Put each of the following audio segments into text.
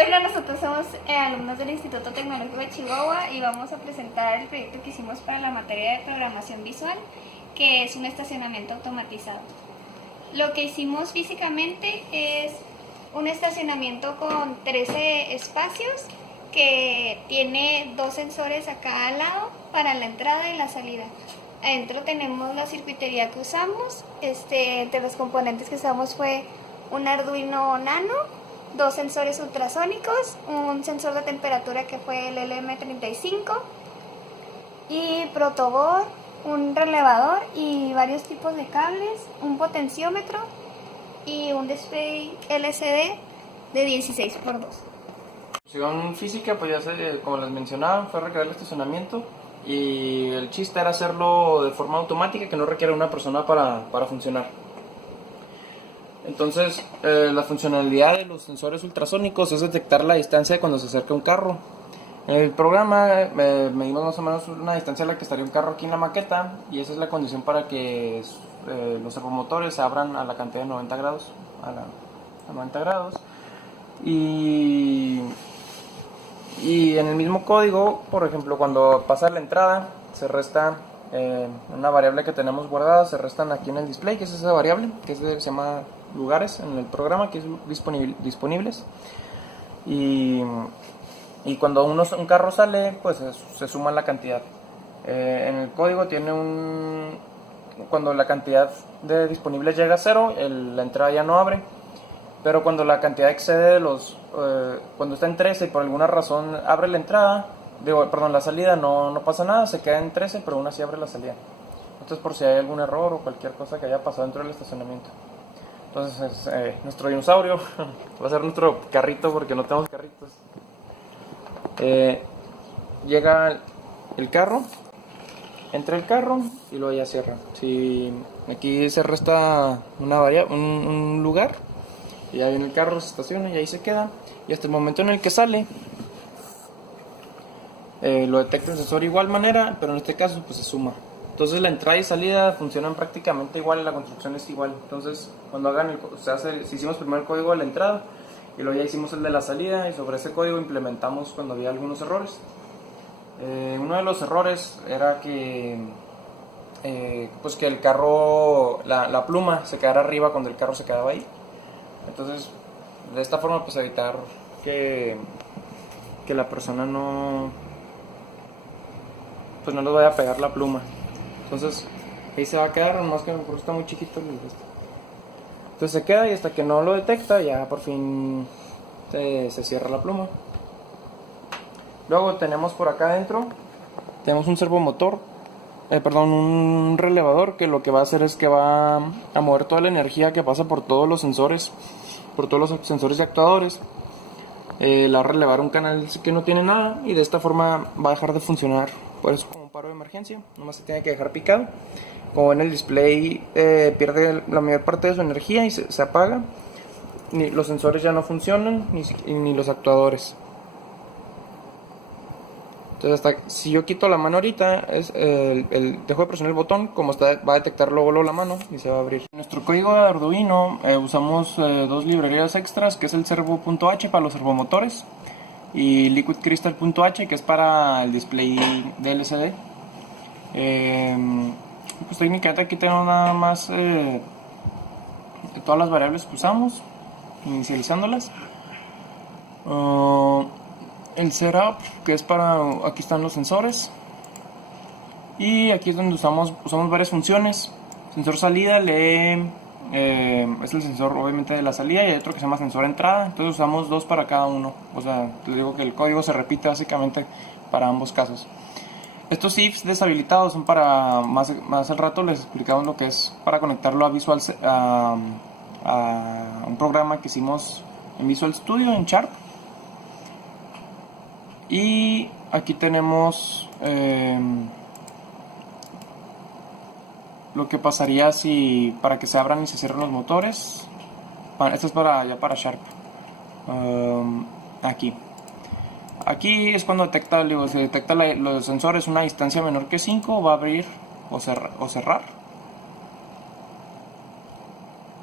Bueno, nosotros somos alumnos del Instituto Tecnológico de Chihuahua y vamos a presentar el proyecto que hicimos para la materia de programación visual, que es un estacionamiento automatizado. Lo que hicimos físicamente es un estacionamiento con 13 espacios que tiene 2 sensores a cada lado para la entrada y la salida. Adentro tenemos la circuitería que usamos. Entre los componentes que usamos fue un Arduino Nano, 2 sensores ultrasónicos, un sensor de temperatura que fue el LM35 y protoboard, un relevador y varios tipos de cables, un potenciómetro y un display LCD de 16x2. La función física, pues ya como les mencionaba, fue recrear el estacionamiento y el chiste era hacerlo de forma automática, que no requiere una persona para funcionar. Entonces, la funcionalidad de los sensores ultrasónicos es detectar la distancia de cuando se acerca un carro. En el programa medimos más o menos una distancia a la que estaría un carro aquí en la maqueta, y esa es la condición para que los servomotores se abran a la cantidad de 90 grados. A 90 grados. Y en el mismo código, por ejemplo, cuando pasa la entrada, se resta una variable que tenemos guardada, se restan aquí en el display, que es esa variable, que se llama lugares en el programa, que es disponibles. Y cuando un carro sale, pues se suma la cantidad. En el código tiene cuando la cantidad de disponibles llega a 0, la entrada ya no abre. Pero cuando la cantidad excede cuando está en 13 y por alguna razón abre la entrada, la salida, no pasa nada, se queda en 13, pero aún así abre la salida. Esto es por si hay algún error o cualquier cosa que haya pasado dentro del estacionamiento. Entonces, nuestro dinosaurio va a ser nuestro carrito, porque no tenemos carritos. Llega el carro, entra el carro y luego ya cierra. Si aquí se resta un lugar, y ya viene el carro, se estaciona y ahí se queda, y hasta el momento en el que sale lo detecta el sensor de igual manera, pero en este caso pues se suma. Entonces la entrada y salida funcionan prácticamente igual, la construcción es igual. Entonces cuando si hicimos primero el código de la entrada y luego ya hicimos el de la salida, y sobre ese código implementamos cuando había algunos errores. Uno de los errores era que el carro, la pluma se quedara arriba cuando el carro se quedaba ahí. Entonces, de esta forma, pues evitar que la persona no les vaya a pegar la pluma. Entonces, ahí se va a quedar, más que porque está muy chiquito. Entonces se queda, y hasta que no lo detecta, ya por fin se cierra la pluma. Luego tenemos por acá adentro, tenemos un servomotor, un relevador, que lo que va a hacer es que va a mover toda la energía que pasa por todos los sensores, y actuadores. La va a relevar un canal que no tiene nada, y de esta forma va a dejar de funcionar. Por eso, como un paro de emergencia, nomás se tiene que dejar picado. Como en el display, pierde la mayor parte de su energía y se apaga. Los sensores ya no funcionan, ni los actuadores. Entonces, si yo quito la mano ahorita, dejo de presionar el botón, como va a detectar luego la mano y se va a abrir. En nuestro código de Arduino usamos 2 librerías extras, que es el servo.h para los servomotores y liquidcrystal.h, que es para el display de LCD. Pues técnicamente aquí tenemos nada más de todas las variables que usamos, inicializándolas. El setup, que es aquí están los sensores, y aquí es donde usamos varias funciones. Sensor salida es el sensor obviamente de la salida, y hay otro que se llama sensor entrada. Entonces usamos 2 para cada uno, o sea, les digo que el código se repite básicamente para ambos casos. Estos ifs deshabilitados son para más al rato les explicamos lo que es para conectarlo a a un programa que hicimos en Visual Studio en Sharp. Y aquí tenemos lo que pasaría para que se abran y se cierren los motores. Esto es para Sharp. Aquí es cuando se detecta los sensores una distancia menor que 5, va a abrir o cerrar.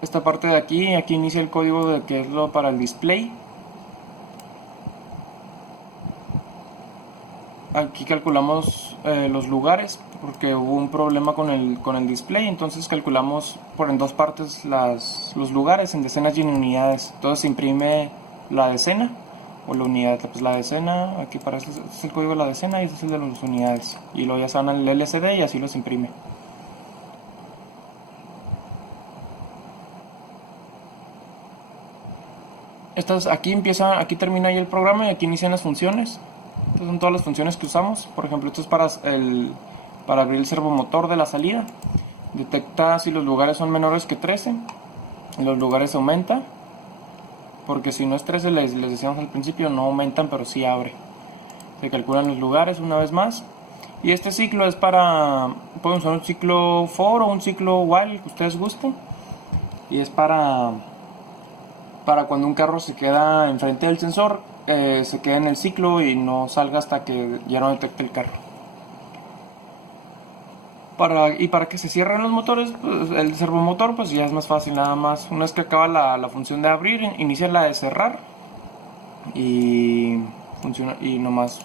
Esta parte de aquí inicia el código que es para el display. aquí calculamos los lugares, porque hubo un problema con el display, entonces calculamos en dos partes los lugares en decenas y en unidades. Entonces se imprime la decena o la unidad, pues la decena, aquí para este es el código de la decena y este es el de las unidades, y luego ya se van al LCD y así los imprime. Aquí termina ya el programa y aquí inician las funciones. Estas son todas las funciones que usamos. Por ejemplo, esto es para abrir el servomotor de la salida. Detecta si los lugares son menores que 13. Los lugares aumenta, porque si no es 13, les decíamos al principio, no aumentan, pero sí abre. Se calculan los lugares una vez más. Y este ciclo es pueden usar un ciclo for o un ciclo while, que ustedes gusten. Y es para cuando un carro se queda enfrente del sensor, se queda en el ciclo y no salga hasta que ya no detecte el carro. Para que se cierren los motores, pues, el servomotor, pues ya es más fácil, nada más. Una vez que acaba la función de abrir, inicia la de cerrar y funciona, y nomás,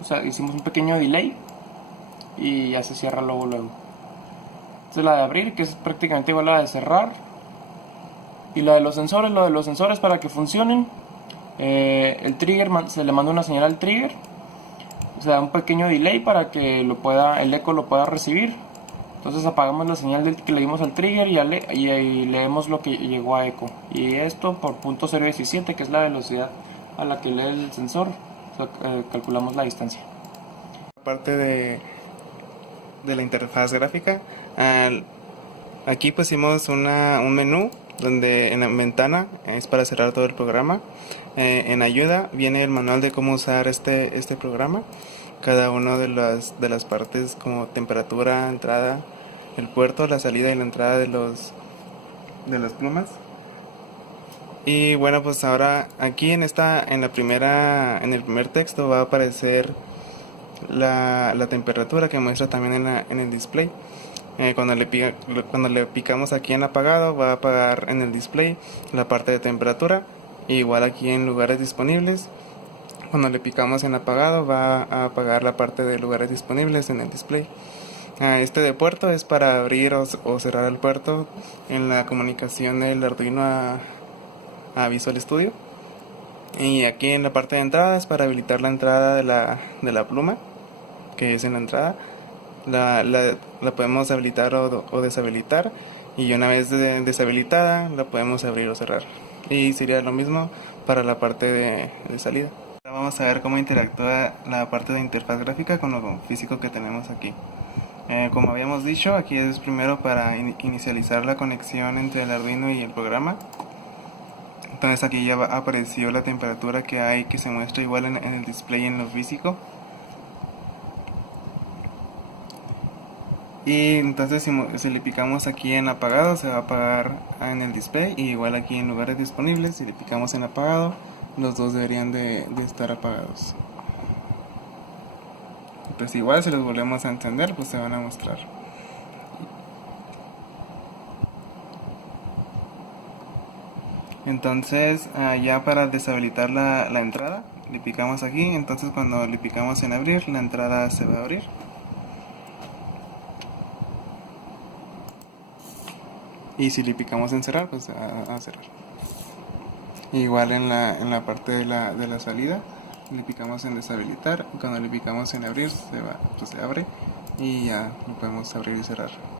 o sea, hicimos un pequeño delay y ya se cierra luego. Esta es la de abrir, que es prácticamente igual a la de cerrar. Y lo de los sensores para que funcionen, el trigger, se le manda una señal al trigger, se da un pequeño delay para que el eco lo pueda recibir. Entonces apagamos la señal que le dimos al trigger y leemos lo que llegó a eco. Y esto por punto 0.17, que es la velocidad a la que lee el sensor, calculamos la distancia. Aparte de la interfaz gráfica, aquí pusimos un menú donde en la ventana es para cerrar todo el programa. En ayuda viene el manual de cómo usar este programa, cada una de las partes, como temperatura, entrada, el puerto, la salida y la entrada de las plumas. Y bueno, pues ahora aquí en el primer texto va a aparecer la temperatura que muestra también en el display. Cuando le picamos aquí en apagado, va a apagar en el display la parte de temperatura. Igual aquí en lugares disponibles, cuando le picamos en apagado, va a apagar la parte de lugares disponibles en el display. Este de puerto es para abrir o cerrar el puerto en la comunicación del Arduino a Visual Studio. Y aquí en la parte de entrada es para habilitar la entrada de la pluma, que es en la entrada. La podemos habilitar o deshabilitar, y una vez deshabilitada la podemos abrir o cerrar, y sería lo mismo para la parte de salida. Ahora vamos a ver cómo interactúa la parte de interfaz gráfica con lo físico que tenemos aquí. Como habíamos dicho, aquí es primero para inicializar la conexión entre el Arduino y el programa. Entonces aquí ya apareció la temperatura que hay, que se muestra igual en el display en lo físico. Y entonces si le picamos aquí en apagado, se va a apagar en el display, y igual aquí en lugares disponibles, si le picamos en apagado, los dos deberían de estar apagados. Pues igual si los volvemos a encender, pues se van a mostrar. Entonces ya para deshabilitar la entrada, le picamos aquí. Entonces cuando le picamos en abrir, la entrada se va a abrir. Y si le picamos en cerrar, pues a cerrar. Igual en la parte de la salida, le picamos en deshabilitar. Cuando le picamos en abrir, se abre y ya lo podemos abrir y cerrar.